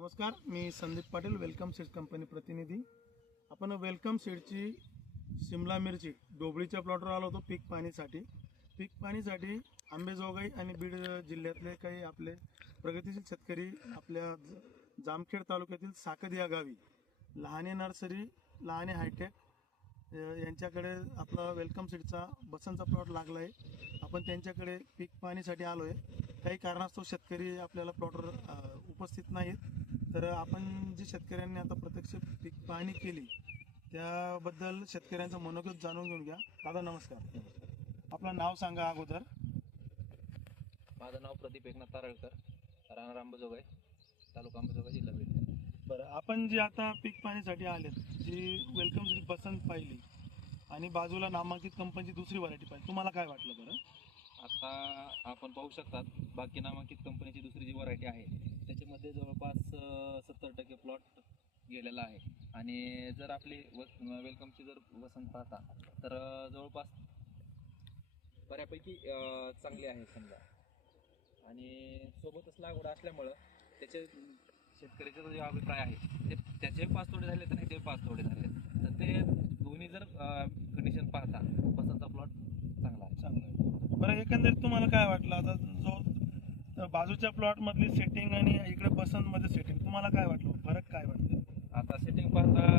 नमस्कार, मी Sandeep Patil, welcome seeds company प्रतिनिधी। आपण वेलकम सीडची शिमला मिरची डोबळीच्या प्लॉटवर आलो होतो पीक पाणीसाठी आंबेजोगाई आणि बीड जिल्ह्यातले काही आपले प्रगतीशील शेतकरी आपल्या जामखेड तालुक्यातील साकद या गावी लहाने नर्सरी, लहाने हायटेक यांच्याकडे आपला वेलकम सीडचा बसंतचा प्लॉट लागला आहे। आपण त्यांच्याकडे पीक पाणीसाठी आलो आहे। काही कारणास्तव शेतकरी आपल्याला प्लॉटवर उपस्थित नाहीत, तर आपण जे शेतकऱ्यांनी आता प्रत्यक्ष पीक पाहणी केली त्याबद्दल शेतकऱ्यांचं मनोगत जाणून घेऊन घ्या। दादा नमस्कार, आपलं नाव सांगा अगोदर। माझं नाव प्रदीप एकनाथ तारळकर, राहणार अंबाजोगाई, तालुका अंबाजोगाई, जिल्हा बीड। बरं, आपण जे आता पीक पाहणीसाठी आलेत, जी वेलकम सीड बसंत पाहिली आणि बाजूला नामांकित कंपनीची दुसरी व्हरायटी पाहिली, तुम्हाला काय वाटलं? बरं, आता आपण पाहू शकतात बाकी नामांकित कंपनीची दुसरी जी व्हरायटी आहे त्याच्यामध्ये जवळपास 70% प्लॉट गेलेला आहे। आणि जर आपली वेलकमची जर वसंत पाहता तर जवळपास बऱ्यापैकी चांगली आहे समजा। आणि सोबतच लागवड असल्यामुळं त्याचे शेतकऱ्याचा जो अभिप्राय आहे ते त्याचे 5 तोडे झाले तर नाही ते 5 तोडे झाले, तर ते दोन्ही जर कंडिशन पाहता वसंतचा प्लॉट चांगला आहे। बरं, एकंदरीत तुम्हाला काय वाटलं? आता जो बाजूच्या प्लॉट मधली सेटिंग आणि इकडे बसंत मध्ये सेटिंग, तुम्हाला काय वाटलं? फरक काय वाटतं? आता सेटिंग पाहता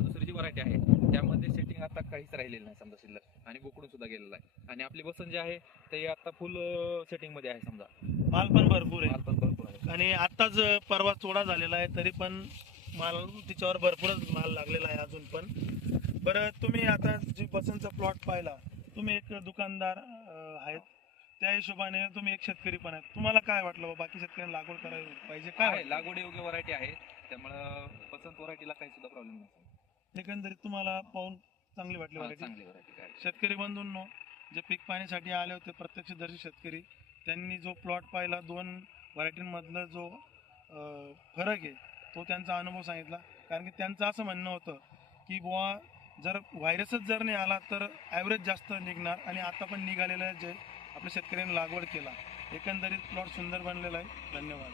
दुसरी जी व्हरायटी आहे त्यामध्ये सेटिंग आता काहीच राहिलेलं नाही समजा शिल्लक, आणि बोकडून सुद्धा गेलेला आहे। आणि आपली बसंत जी आहे ते आता फुल सेटिंग मध्ये आहे समजा, माल पण भरपूर आहे। माल पण भरपूर आहे आणि आताच परवा तोडा झालेला आहे, तरी पण माल तिच्यावर भरपूरच माल लागलेला आहे अजून पण। बरं, तुम्ही आता जी बसंतचा प्लॉट पाहिला, तुम्ही एक दुकानदार आहेत, त्या हिशोबाने तुम्ही एक शेतकरी पण आहेत, तुम्हाला काय वाटलं बाकी शेतकऱ्यांना लागवड करायला पाहिजे काय? आहे लागवड योग्य व्हरायटी आहे, त्यामुळं बसंत व्हरायटीला काही सुद्धा प्रॉब्लेम नाही। एकंदरीत तुम्हाला पाहून चांगली वाटली व्हरायटी? चांगली व्हरायटी काय। शेतकरी बंधूंनो, जे पीक पाहणीसाठी आले होते प्रत्यक्षदर्शी शेतकरी, त्यांनी जो प्लॉट पाहिला, दोन व्हरायटींमधला जो फरक आहे तो त्यांचा अनुभव सांगितला। कारण की त्यांचं असं म्हणणं होतं की बुवा जर व्हायरसच जर नाही आला तर ॲव्हरेज जास्त निघणार, आणि आता पण निघालेलं आहे जे आपल्या शेतकऱ्यांनी लागवड केला। एकंदरीत प्लॉट सुंदर बनलेला आहे। धन्यवाद।